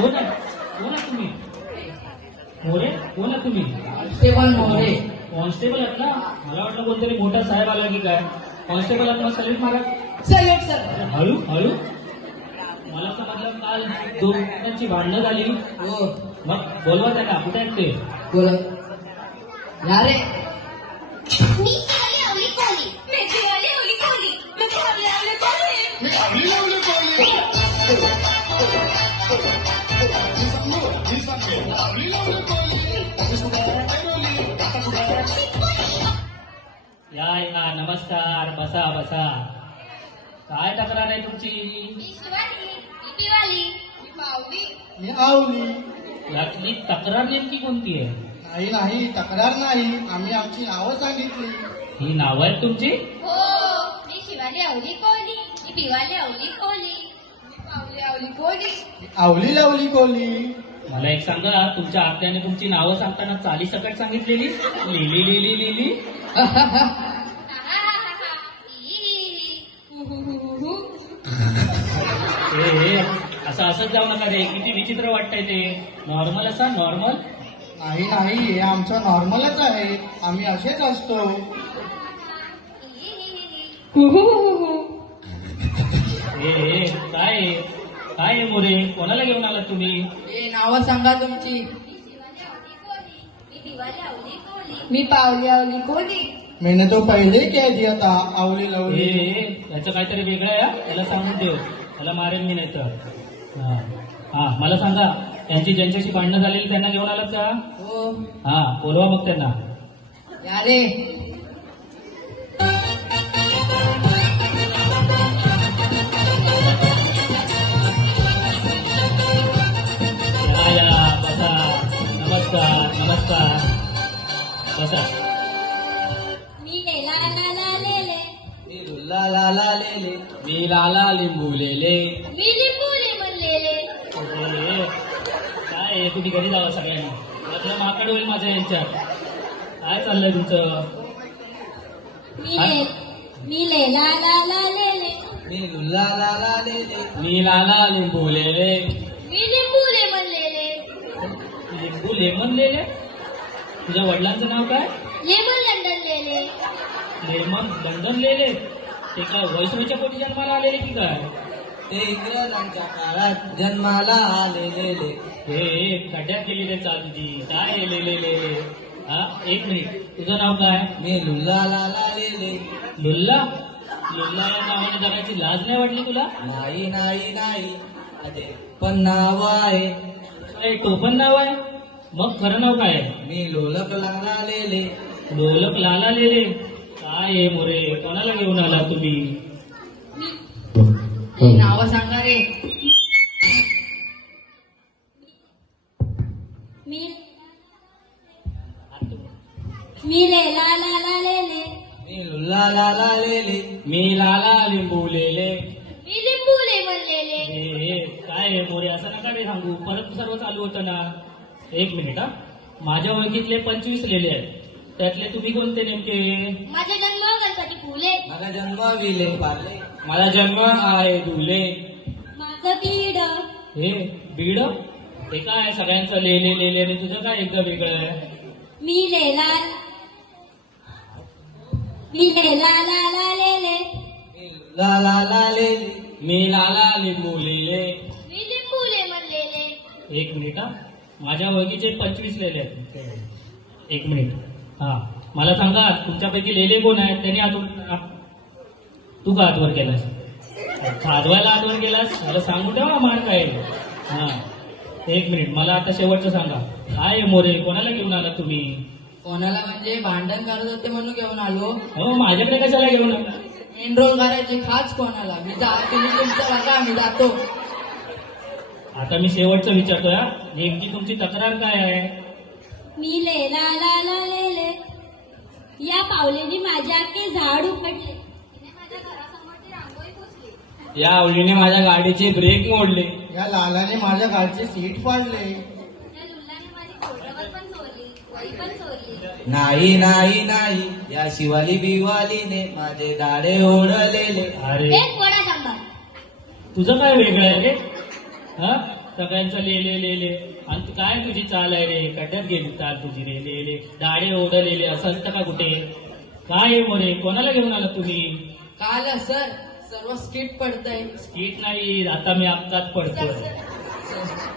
कोण आहे कोण आहे तुम्ही? मोरे कोण आहे तुम्ही? कॉन्स्टेबल मोरे. कॉन्स्टेबल आहेत ना? मला वाटलं कोणतरी मोठा साहेब आला की काय. कॉन्स्टेबल आहेत मग सॅल्यूट मारा. Salute sir. हळू हळू. मला समजलं काल दोघांची भांडणं झाली. हो मग बोलवा त्यांना, कुठे आहेत ते? बोला. या रे. मी वाली आवली कोली, मेथी वाली आवली कोली, मेथी वाली आवली कोली, मी आवली आवली कोली. या नमस्कार, बसा बसा. काय तक्रार आहे तुमची? मी शिवाली, मी पिवाली, मी पावली. मी आवली. यातली तक्रार नेमकी कोणती आहे? नाही नाही तक्रार नाही, आम्ही आमची नावं सांगितली. ही नावं आहेत तुमची? हो, मी शिवाली आवली कोली, मी पिवाली आवली कोली, मी पावली आवली कोली. आवली लावली कोली. मला एक सांगा, तुमच्या आत्याने तुमची नावं सांगताना चाली सकट सांगितलेली? Lily lily lily. हा हा हा हा. ई. हु हु हु हु हु. हे असं असंच जाऊ नका रे, किती विचित्र वाटतंय ते. नॉर्मल असा नॉर्मल. नाही नाही हे आमचं नॉर्मलच आहे, आम्ही असेच असतो. हु हु हु हु. हे काय आहे? काय आहे मोरे? कोणाला घेऊन आलात तुम्ही? ए नावं सांगा तुमची. मी शिवाली आवली कोली, मी पिवाली आवली कोली. मी पावली आवली कोली. मैंने तो पहिले कह दिया था आवली लावली. याचं काहीतरी वेगळं आहे हा. त्याला सांगून ठेव, त्याला मारेन मी नाही तर. हा मला सांगा, त्यांची ज्यांच्याशी भांडणं झालेली त्यांना घेऊन आलात का? हो हा बोलवा मग त्यांना. या रे. या बसा. नमस्कार नमस्कार. बसा. मी लेला ला ला लेले, मी लुल्ला लाला लेले. मी लाला लिंबू लेले. मी लिंबू लेमन लेले. काय आहे, तुम्ही घरी जावा सगळ्यांनी. आपलं माकड होईल माझ्या यांच्यात. काय चाललंय तुमचं? मी लेला ला ला लेले, मी लुल्ला लाला लेले. मी लाला लिंबू लेले. मी लिंबू लेमन लेले. लिंबू लेमन लेले. तुझ्या वडिलांचं नाव काय? लेमन लंडन लेले. लेमन लंडन लेले. ते काय वैष्णवीच्या पोटी जन्माला आलेले की काय? ते इंग्रजांच्या काळात जन्माला आलेले. हे खड्ड्यात गेलेले चाल तुझी. काय आहे लेले लेले? हा एक मिनिट, तुझं नाव काय? मी लुल्ला लाला लेले. लुल्ला. लुल्ला या नावाने जगायची लाज नाही वाटली तुला? नाही नाही नाही अरे पण नाव आहे. काय टोपण नाव आहे? मग खरं नाव काय आहे? मी लोलक लाला लेले. लोलक लाला लेले. काय आहे मोरे, कोणाला घेऊन आला तुम्ही? नाव सांगा रे. मी मी लेला ला ला लेले. मी लुल्ला लाला लेले. मी लाला लिंबू लेले. मी लिंबू लेमन लेले. हे काय आहे मोरे, असं नका रे सांगू. परत सर्व चालू होतं ना. एक मिनिट हा. माझ्या ओळखीतले 25 लेले आहेत. त्यातले तुम्ही कोणते नेमके? माझा जन्म गणपती फुले. माझा जन्म विले पाले. माझा जन्म आहे दुले. माझं बीड. हे बीड. हे काय सगळ्यांचं लेले लेले आणि तुझं काय एकदम वेगळं आहे? मी लेला ला ला लेले. मी लुल्ला लाला लेले. मी लाला लिंबू लेले. मी लिंबू लेमन लेले. एक मिनिट हा. माझ्या ओळखीचे 25 लेले आहेत. एक मिनिट. हा मला सांगा, तुमच्यापैकी लेले कोण आहेत? त्यांनी तू का आतवर केलास? खाजवायला आतवर गेलास? मला सांगू ठेवा मान काय. हा एक मिनिट, मला आता शेवटचं सांगा. काय आहे मोरे, कोणाला घेऊन आला तुम्ही? कोणाला म्हणजे भांडण करत होते म्हणून घेऊन आलो. हो माझ्याकडे कशाला घेऊन आला? एनरोल करायचे खास कोणाला. मी तुम्ही तुमचं बघा, मी जातो. आता मी शेवटचं विचारतोय हा. नेमकी तुमची तक्रार काय आहे? मी लेला ला ला लेले. या पावलेनी माझ्या अख्खे झाड उपटले. तिने माझ्या घरासमोरची रांगोळी पुसली. या आवडीने माझ्या गाडीचे ब्रेक मोडले. या लालाने माझ्या गाडीची सीट फाडले. त्या लुल्लाने माझी खोडरबर पण चोरली, वही पण चोरली. नाही नाही नाही या शिवाली बिवालीने माझे दाढे ओढलेले. अरे एक वडा सांबार. तुझं काय वेगळं आहे रे? हा सगळ्यांचं ले आणि तू काय तुझी चाल आहे रे, कट्यात गेली चाल तुझी रे, ले दाढे ओढलेले असं असतं का कुठे? काय आहे मोरे, कोणाला घेऊन आला तुम्ही? काल सर सर्व स्किट पडतंय. स्किट नाही, आता मी अपघात पडतो. सर